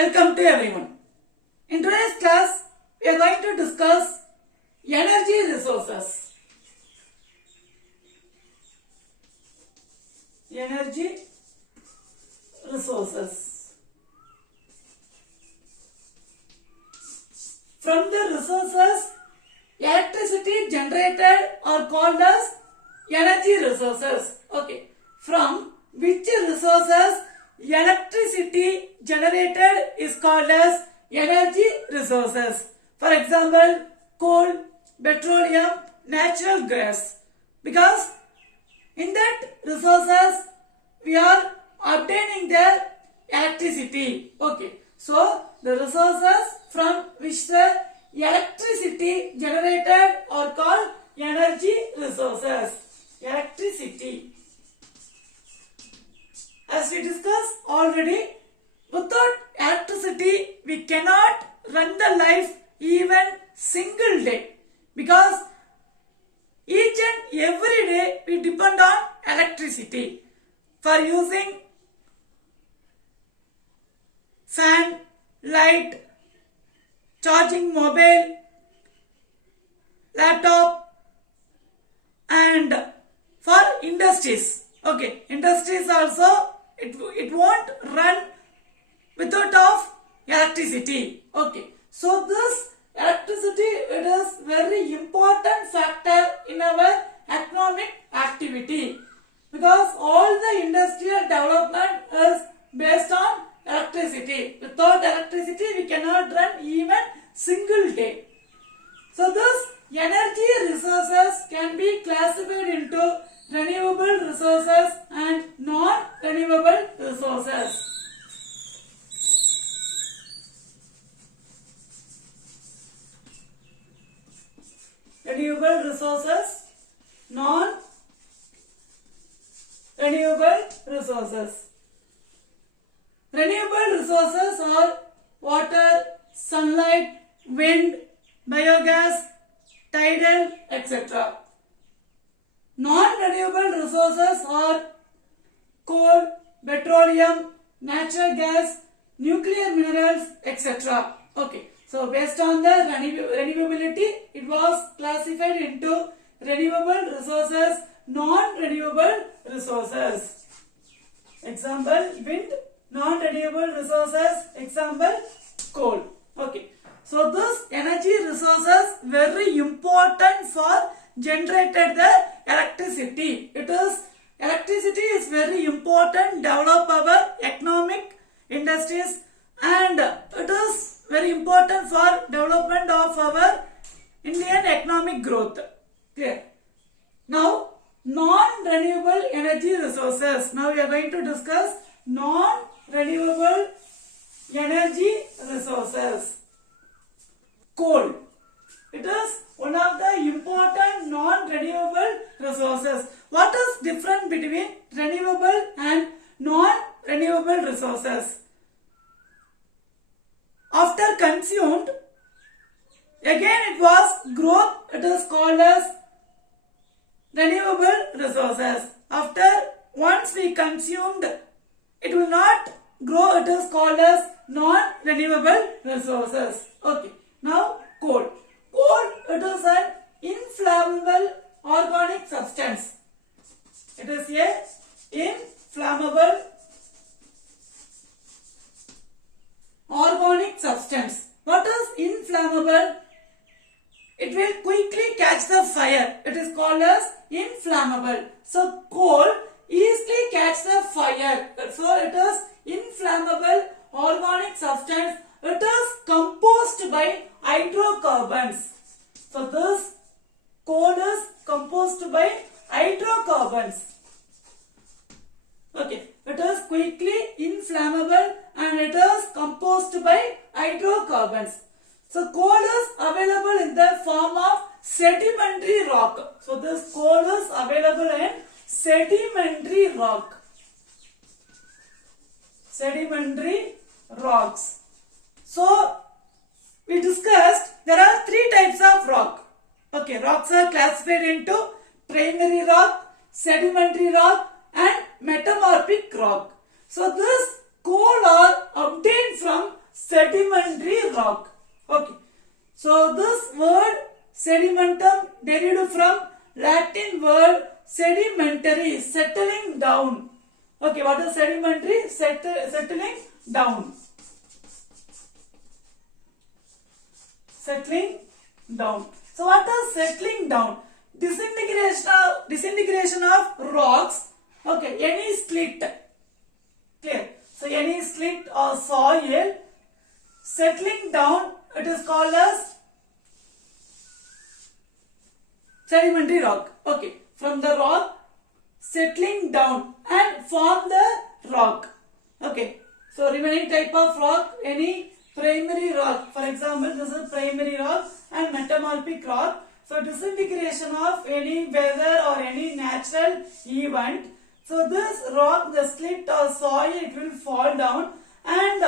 Welcome to everyone. In today's class, we are going to discuss energy resources. Energy resources. From the resources, electricity generated are called as energy resources. Okay. From which resources electricity generated is called as energy resources. For example, coal, petroleum, natural gas. Because in that resources we are obtaining the electricity. Okay. So the resources from which the electricity generated are called energy resources. Electricity. As we discussed already, without electricity we cannot run the life even single day, because each and every day we depend on electricity for using fan, light, charging mobile, laptop, and for industries. Okay, industries also it won't run without of electricity. Okay, so this electricity, it is very important factor in our economic activity, because all the industrial development is based on electricity. Without electricity we cannot run even single day. So this energy resources can be classified into renewable resources and non-renewable resources. Renewable resources, non-renewable resources. Renewable resources are water, sunlight, wind, biogas, tidal, etc. Non-renewable resources are coal, petroleum, natural gas, nuclear minerals, etc. Okay, so based on the renewability, it was classified into renewable resources, non-renewable resources. Example, wind, non-renewable resources. Example, coal. Okay, so this energy resources very important for generated the electricity. Electricity is very important, develop our economic industries, and it is very important for development of our Indian economic growth. Clear? Now, non-renewable energy resources. Now we are going to discuss non-renewable energy resources. Coal. It is one of the important non-renewable resources. What is difference between renewable and non-renewable resources? After consumed, again it was growth, it is called as renewable resources. After once we consumed, it will not grow, it is called as non-renewable resources. Okay, now coal. Coal, it is an inflammable organic substance. It is a inflammable organic substance. What is inflammable? It will quickly catch the fire. It is called as inflammable. So coal easily catch the fire. So it is inflammable organic substance. It is composed by hydrocarbons. So this coal is composed by hydrocarbons. Okay, it is quickly inflammable and it is composed by hydrocarbons. So coal is available in the form of sedimentary rock. So this coal is available in sedimentary rock. Sedimentary rocks. So we discussed there are three types of rock. Okay, rocks are classified into primary rock, sedimentary rock, and metamorphic rock. So this coal are obtained from sedimentary rock. Okay. So this word sedimentum derived from Latin word sedimentary, settling down. Okay, what is sedimentary? Settling down. Settling down. So what is settling down? Disintegration of rocks. Okay, any slit. Clear. So any slit or soil settling down, it is called as sedimentary rock. Okay, from the rock settling down and form the rock. Okay, so remaining type of rock, any primary rock. For example, this is primary rock and metamorphic rock. So disintegration of any weather or any natural event. So this rock, the slit or soil, it will fall down and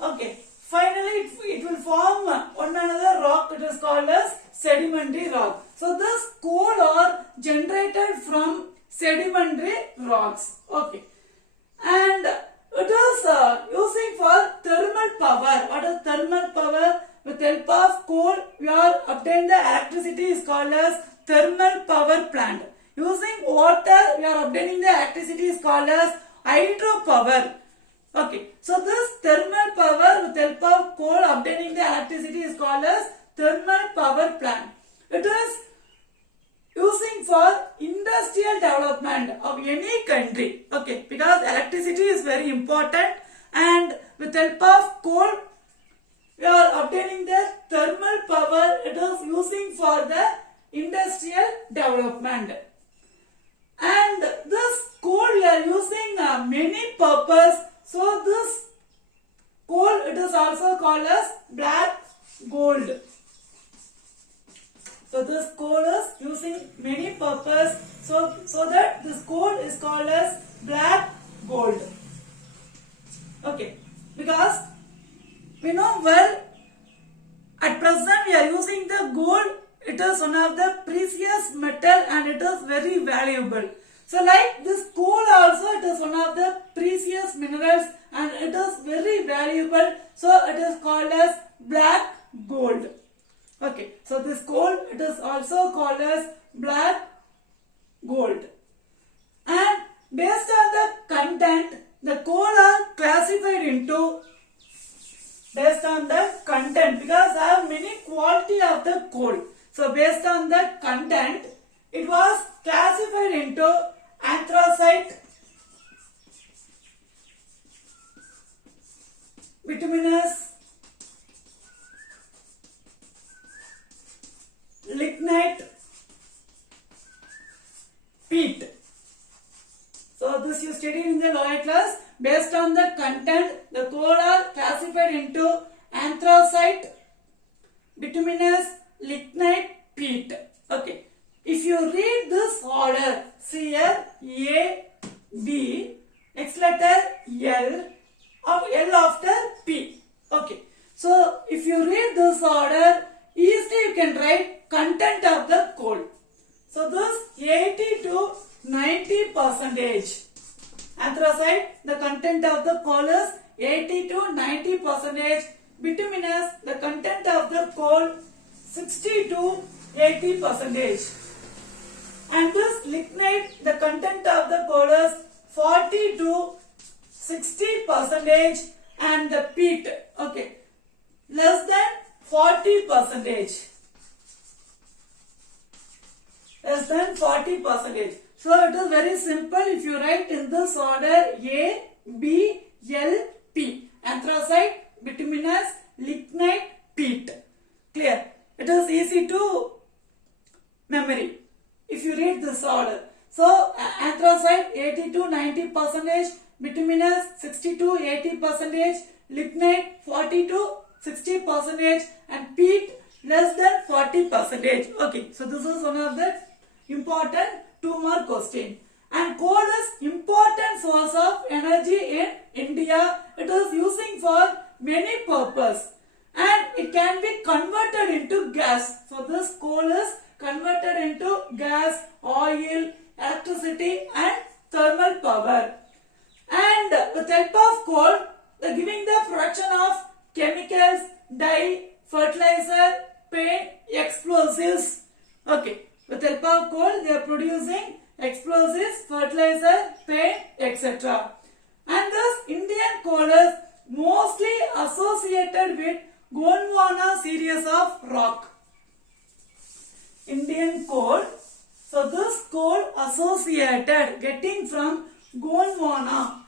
okay, finally it will form one another rock. It is called as sedimentary rock. So this coal are generated from sedimentary rocks. Okay, and it is using for thermal power. What is thermal power? With help of coal, we are obtain the electricity is called as thermal power plant. Using water, we are obtaining the electricity is called as hydropower. Okay, so this thermal power with help of coal obtaining the electricity is called as thermal power plant. It is using for industrial development of any country. Okay, because electricity is very important and with help of coal we are obtaining the thermal power. It is using for the industrial development. And this coal we are using many purpose. So this coal, it is also called as black gold. So this coal is using many purpose. So that this coal is called as black gold. Okay, because we know well at present we are using the gold. It is one of the precious metal and it is very valuable. So like this coal also, it is one of the precious minerals and it is very valuable. So it is called as black gold. Okay, so this coal, it is also called as black gold. And based on the content, the coal are classified into based on the content because I have many quality of the coal. So based on the content, it was classified into anthracite, bituminous, lignite, peat. So this you studied in the lower class. Based on the content, the coal are classified into anthracite, bituminous, lignite, peat. Okay. If you read this order, see here A, B, next letter L, of L after P. Okay. So if you read this order, easily you can write content of the coal. So this 80 to 90%. Anthracite, the content of the coal is 80 to 90%. Bituminous, the content of the coal 60 to 80%. And this lignite, the content of the coal is 40 to 60%. And the peat, okay, less than 40%. Less than 40%. So it is very simple if you write in this order A, B, L, P. Anthracite, bituminous, lignite, peat. Clear? It is easy to memory if you read this order. So anthracite 80 to 90%, bituminous 60 to 80%, lignite 40 to 60%, and peat less than 40%. Okay, so this is one of the important 2-mark question. And coal is important source of energy in India. It is using for many purpose and it can be converted into gas. So this coal is converted into gas, oil, electricity and thermal power. And with help of coal, the giving the production of chemicals, dye, fertilizer, paint, explosives. Okay, with help of coal, they are producing explosives, fertilizer, paint, etc. And thus, Indian coal is mostly associated with Gondwana series of rock. Indian coal. So this coal associated getting from Gondwana.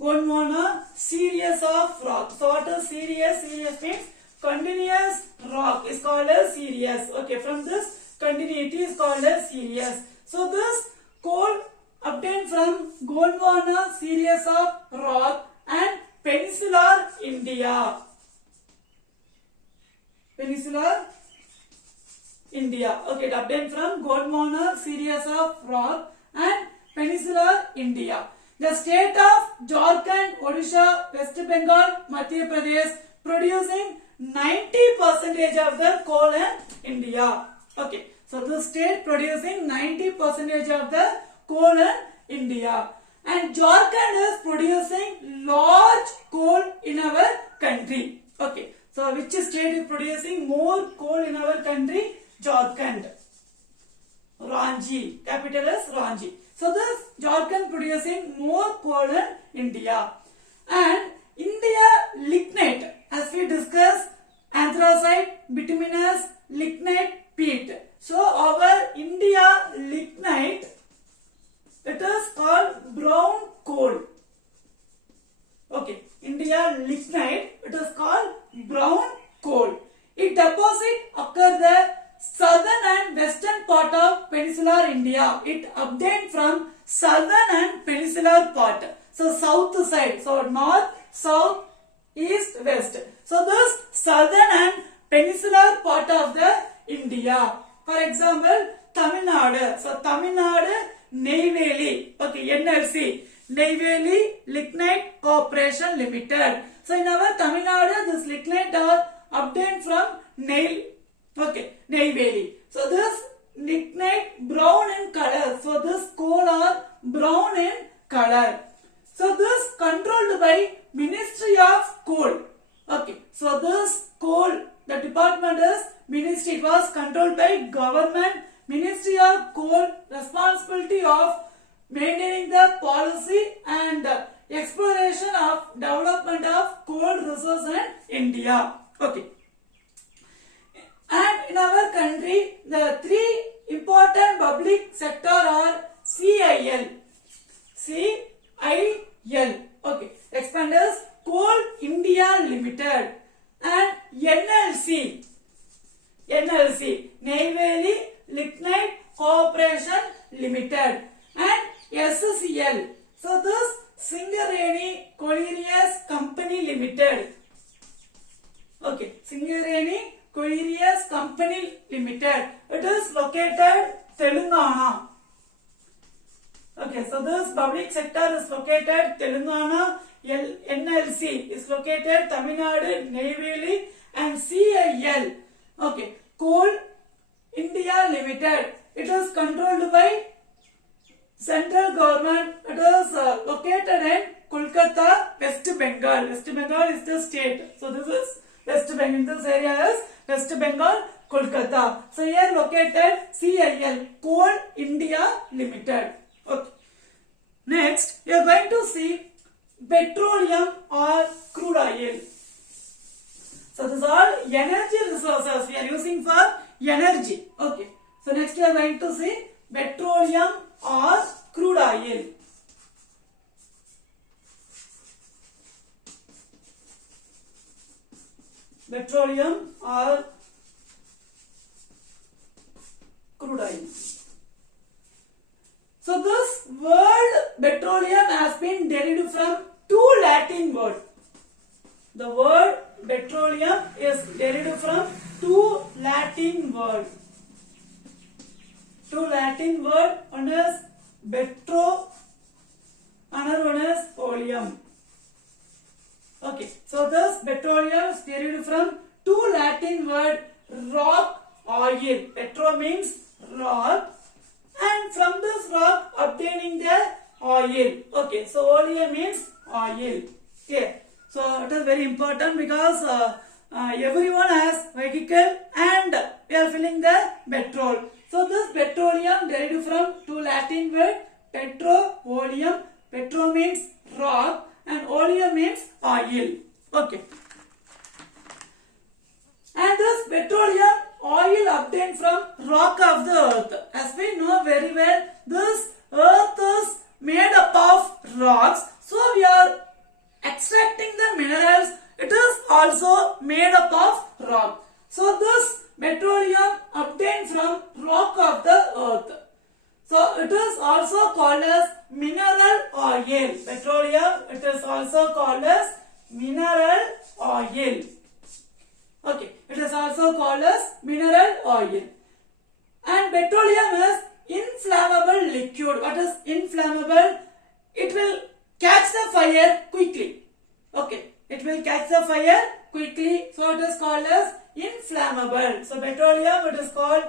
Gondwana series of rock. So what is series? Series means continuous rock is called as series. Okay, from this continuity is called as series. So this coal obtained from Gondwana series of rock and Peninsular India. Peninsular India. Okay, it obtained from Gondwana series of rock and Peninsular India. The state of Jharkhand, Odisha, West Bengal, Madhya Pradesh producing 90% of the coal in India. Okay, so the state producing 90% of the coal in India. And Jharkhand is producing large coal in our country. Okay, so which state is producing more coal in our country? Jharkhand. Ranchi, capital is Ranchi. So this Jharkhand producing more coal in India. And India lignite, as we discussed, anthracite, bituminous, lignite, peat. So our India lignite, it is called brown coal. Okay, India lignite, it is called brown coal. It deposit occur the southern and western part of peninsular India. It obtained from southern and peninsular part. So south side. So north, south, east, west. So this southern and peninsular part of the India. For example, Tamil Nadu. So Tamil Nadu, Neyveli. Okay, NLC. Neyveli Lignite Corporation Limited. So in our Tamil Nadu, this lignite are obtained from Neyveli. So this lignite brown in color. So this coal are brown in color. So this controlled by Ministry of Coal. Okay. So this coal, the department is ministry. It was controlled by government. Ministry of Coal, responsibility of maintaining the policy and exploration of development of coal resources in India. Okay. And in our country, the three important public sector are CIL. CIL. Okay. Expand as Coal India Limited and NLC. NLC. Neyveli Lignite Corporation Limited and SCL. So this Singareni Collieries Company Limited. Okay. Singareni Collieries Company Limited. It is located Telangana. Okay, so this public sector is located Telangana. NLC is located Tamil Nadu, Neyveli, and CIL. Okay, Coal India Limited. It is controlled by central government. It is located in Kolkata, West Bengal. West Bengal is the state. So this is West Bengal. This area is West Bengal, Kolkata. So here located CIL, Coal India Limited. Okay. Next, we are going to see petroleum or crude oil. So these are energy resources we are using for energy. Okay. So next we are going to see petroleum or crude oil. Petroleum or crude oil. So this word petroleum has been derived from two Latin words. The word petroleum is derived from two Latin words. Two Latin words, one is petro, another one is oleum. Okay, so this petroleum is derived from two Latin words, rock, oil. Petro means rock, and from this rock obtaining the oil. Okay, so oleum means oil. Okay, so it is very important because everyone has vehicle and we are filling the petrol. So this petroleum derived from two Latin word petro, oleum. Petro means rock and oleum means oil. Okay. And this petroleum oil obtained from rock of the earth. As we know very well, this earth is made up of rocks. So we are extracting the minerals. It is also made up of rock. So this petroleum obtained from rock of the earth. So it is also called as mineral oil. Petroleum, it is also called as mineral oil. Okay, it is also called as mineral oil. And petroleum is inflammable liquid. What is inflammable? It will catch the fire quickly. Okay, it will catch the fire quickly. So it is called as inflammable. So petroleum, it is called.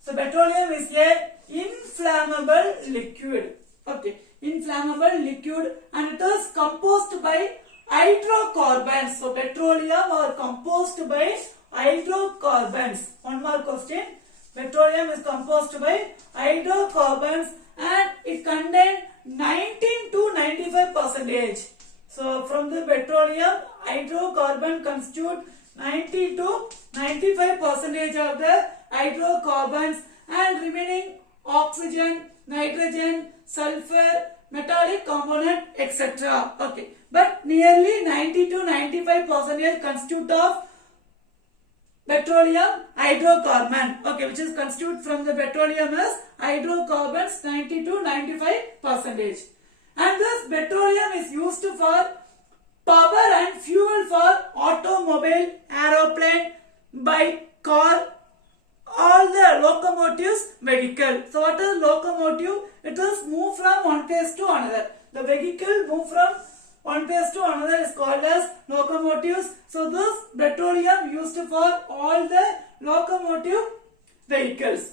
So petroleum is a inflammable liquid. Okay, inflammable liquid, and it is composed by hydrocarbons. So petroleum are composed by hydrocarbons. One more question. Petroleum is composed by hydrocarbons and it contains 19 to 95%. So from the petroleum, hydrocarbon constitute 90 to 95% of the hydrocarbons and remaining oxygen, nitrogen, sulfur, metallic component, etc. Okay, but nearly 90 to 95% constitute of petroleum hydrocarbon. Okay, which is constitute from the petroleum as hydrocarbons 90 to 95%. And this petroleum is used for power and fuel for automobile, aeroplane, bike, car, all the locomotives, vehicle. So what is locomotive? It is move from one place to another. The vehicle move from one place to another is called as locomotives. So this petroleum used for all the locomotive vehicles.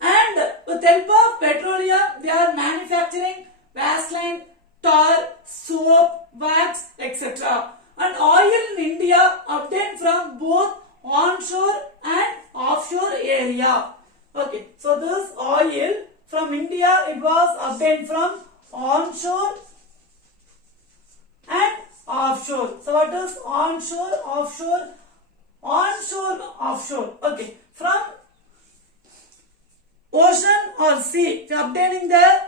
And with help of petroleum, they are manufacturing Vaseline, tar, soap, wax, etc. And oil in India obtained from both onshore and offshore area. Okay, so this oil from India, it was obtained from onshore and offshore. So what is onshore, offshore? Onshore, offshore. Okay, from ocean or sea, obtaining the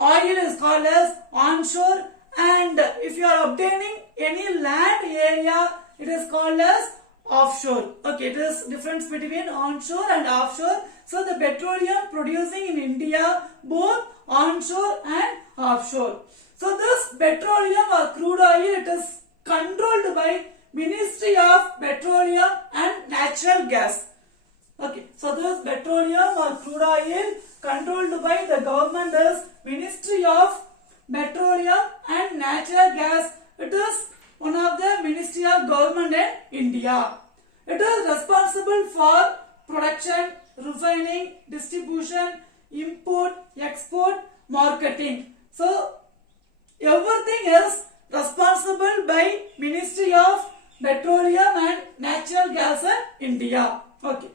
oil is called as onshore, and if you are obtaining any land area, it is called as offshore. Okay, it is difference between onshore and offshore. So the petroleum producing in India, both onshore and offshore. So this petroleum or crude oil, it is controlled by Ministry of Petroleum and Natural Gas. Okay, so this petroleum or crude oil controlled by the government is Ministry of Petroleum and Natural Gas. It is one of the Ministry of Government in India. It is responsible for production, refining, distribution, import, export, marketing. So everything is responsible by Ministry of Petroleum and Natural Gas in India. Okay.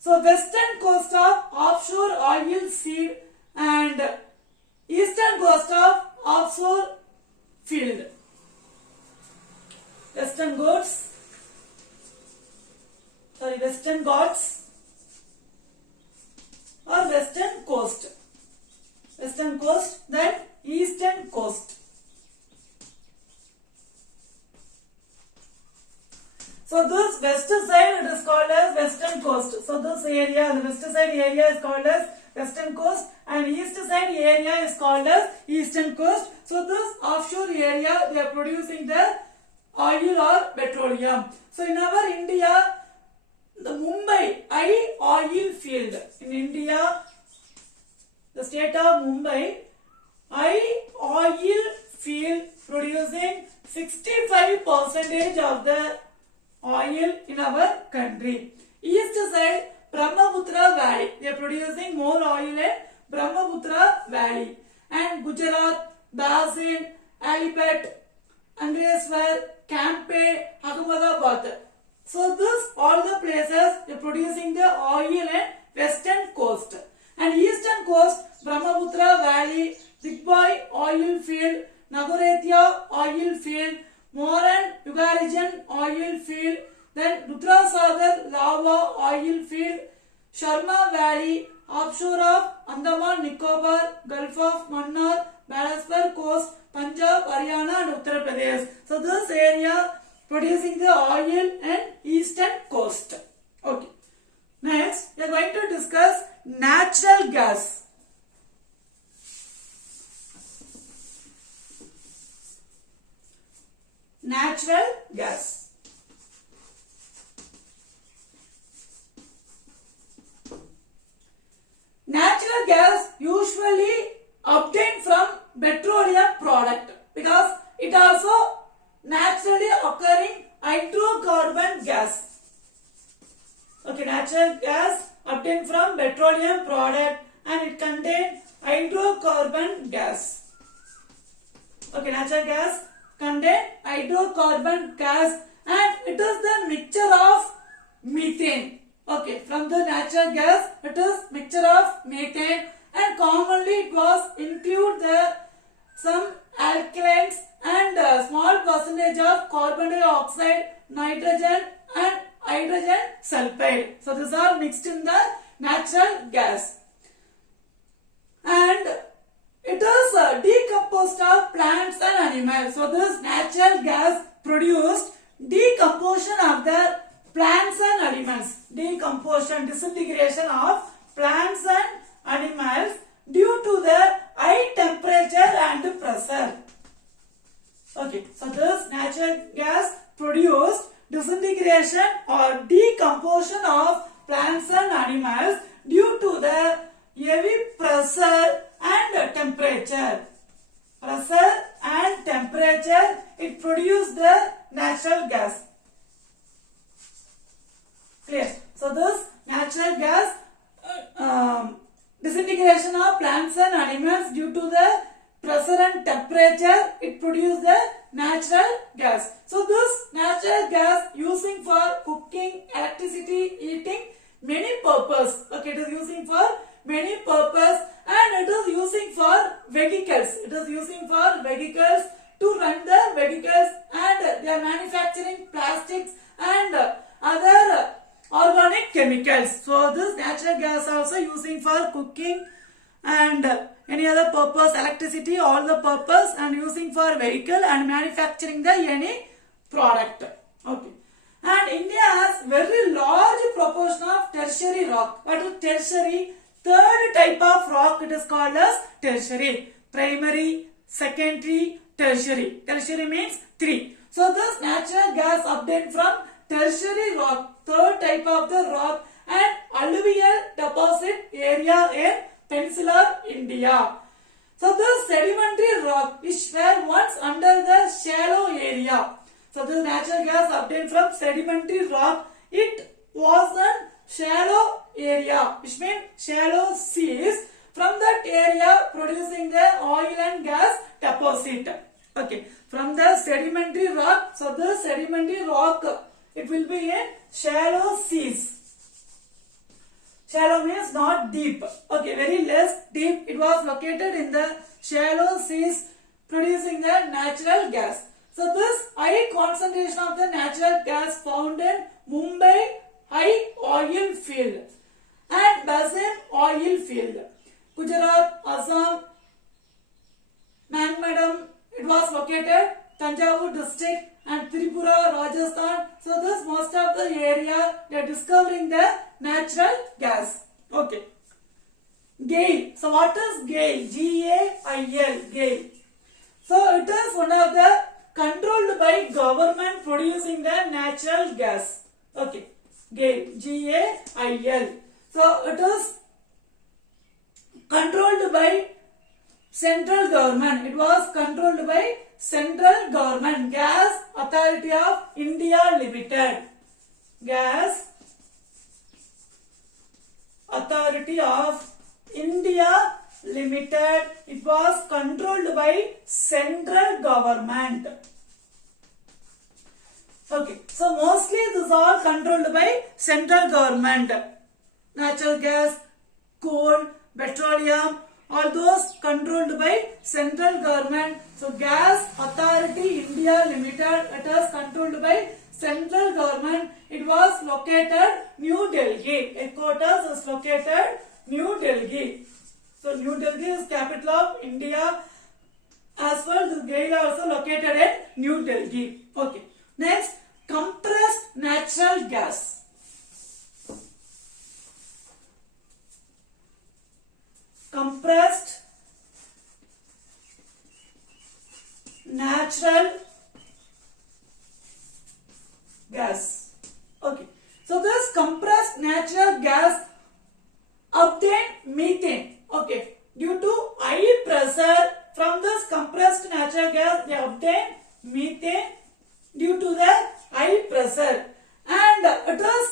So western coast of offshore oil seed and eastern coast of offshore field. Western Ghats or western coast. Western coast, then eastern coast. So this west side, it is called as western coast. So this area, the west side area is called as western coast, and east side area is called as eastern coast. So this offshore area, they are producing the oil or petroleum. So in our India, the Mumbai oil field. In India, the state of Mumbai, oil field producing 65% of the oil in our country. East side, Brahmaputra Valley. They are producing more oil in Brahmaputra Valley. and Gujarat, Basin, Alipet, Angrezwar, Campe, Ahmedabad. So this all the places are producing the oil in western coast. And eastern coast, Brahmaputra Valley, Digboy oil field, Nagaretya oil field, Moran Ugarijan oil field, then Rudrasagar lava oil field, Sharma Valley, offshore of Andaman Nicobar, Gulf of Mannar, Balaspur coast, Punjab, Haryana and Uttar Pradesh. So this area producing the oil and eastern coast. Okay. Next, we are going to discuss natural gas. Natural gas. Natural gas usually obtained from petroleum product because it also naturally occurring hydrocarbon gas. Okay, natural gas obtained from petroleum product and it contains hydrocarbon gas. Okay, natural gas contain hydrocarbon gas and it is the mixture of methane. Okay, from the natural gas it is mixture of methane and commonly it was include the some alkalines and a small percentage of carbon dioxide, nitrogen and hydrogen sulfide. So these are mixed in the natural gas. And it is decomposed of plants and animals. So this natural gas produced decomposition of the plants and animals. Decomposition, disintegration of plants and animals due to the high temperature and pressure. Okay, so this natural gas produced disintegration or decomposition of plants and animals due to the heavy pressure and temperature. Pressure and temperature, it produced the natural gas. Clear? So this natural gas disintegration of plants and animals due to the pressure and temperature, it produces the natural gas. So this natural gas using for cooking, electricity, heating, many purpose. Okay, it is using for many purpose and it is using for vehicles. It is using for vehicles to run the vehicles and they are manufacturing plastics and other organic chemicals. So this natural gas also using for cooking and any other purpose, electricity, all the purpose and using for vehicle and manufacturing the any product. Okay. And India has very large proportion of tertiary rock. What is tertiary? Third type of rock, it is called as tertiary. Primary, secondary, tertiary. Tertiary means 3. So this natural gas obtained from tertiary rock, third type of the rock and alluvial deposit area in Peninsular India. So this sedimentary rock is were once under the shallow area. So this natural gas obtained from sedimentary rock, it was a shallow area, which means shallow seas. From that area producing the oil and gas deposit. Okay, from the sedimentary rock, so the sedimentary rock, it will be in shallow seas. Shallow means not deep. Okay, very less deep. It was located in the shallow seas producing the natural gas. So this high concentration of the natural gas found in Mumbai high oil field and Basin oil field. Gujarat, Assam, Mangmadam, it was located Tanjavur district and Tripura, Rajasthan. So this most of the area they are discovering the natural gas. Okay. GAIL. So what is GAIL? G-A-I-L. GAIL. So it is one of the controlled by government producing the natural gas. Okay. GAIL. G-A-I-L. So it is controlled by central government. It was controlled by central government. Gas Authority of India Limited. Gas Authority of India Limited. It was controlled by central government. Okay, so mostly this is all controlled by central government. Natural gas, coal, petroleum, all those controlled by central government. So Gas Authority India Limited, it is controlled by central government. It was located New Delhi. Headquarters is located New Delhi. So New Delhi is capital of India. As well, this GAIL also located at New Delhi. Okay. Next, compressed natural gas. Compressed natural gas. Okay. So this compressed natural gas obtained methane. Okay. Due to high pressure from this compressed natural gas, they obtained methane due to the high pressure, and it is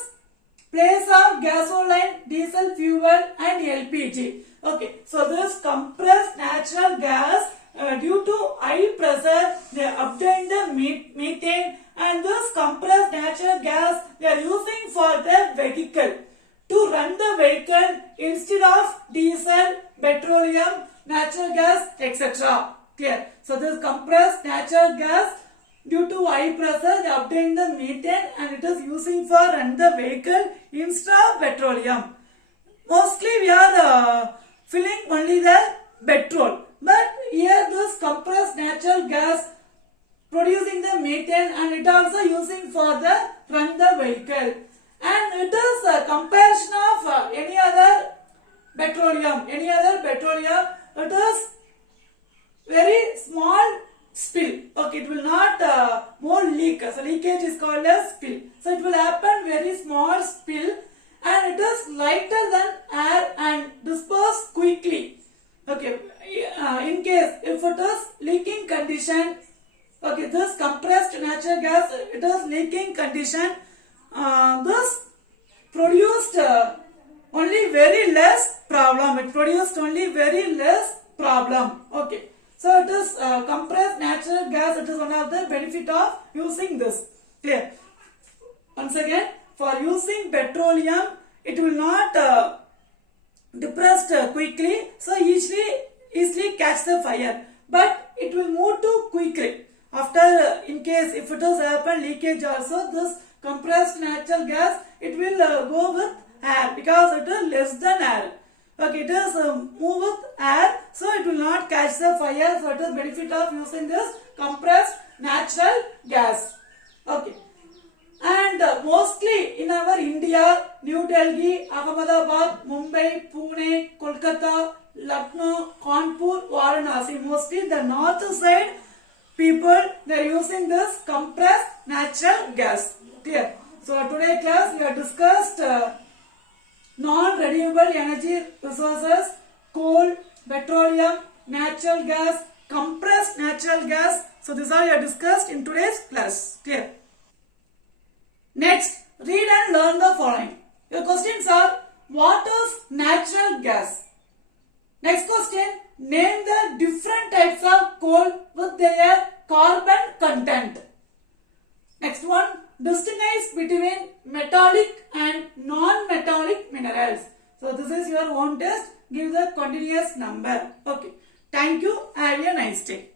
place of gasoline, diesel fuel and LPG. Okay, so this compressed natural gas due to high pressure they obtained the methane, and this compressed natural gas they are using for the vehicle to run the vehicle instead of diesel, petroleum, natural gas, etc. Clear? So this compressed natural gas due to high pressure they obtain the methane and it is using for run the vehicle instead of petroleum. Mostly we are filling only the petrol, but here this compressed natural gas producing the methane and it also using for the run the vehicle, and it is a comparison of any other petroleum. It is very small spill. Okay, it will not more leak. So leakage is called as spill. So it will happen very small spill, and it is lighter than air and disperse quickly. Okay, in case if it is leaking condition, okay, this compressed natural gas, it is leaking condition. This produced only very less problem. It produced only very less problem. Okay. So it is compressed natural gas. It is one of the benefit of using this. Clear? Once again, for using petroleum, it will not depressed quickly, so easily catch the fire. But it will move too quickly. After, in case if it does happen leakage also, this compressed natural gas, it will go with air because it is less than air. Okay, it is move with air, so it will not catch the fire. So it is benefit of using this compressed natural gas. Okay, and mostly in our India, New Delhi, Ahmedabad, Mumbai, Pune, Kolkata, Lucknow, Kanpur, Varanasi, mostly the north side people they are using this compressed natural gas. Clear? So today class we have discussed non-renewable energy resources, coal, petroleum, natural gas, compressed natural gas. So these are you have discussed in today's class. Clear? Next, read and learn the following. Your questions are, what is natural gas? Next question, name the different types of coal with their carbon content. Next one, distinguish between metallic and non-metallic minerals. So this is your own test. Give the continuous number. Okay. Thank you. Have a nice day.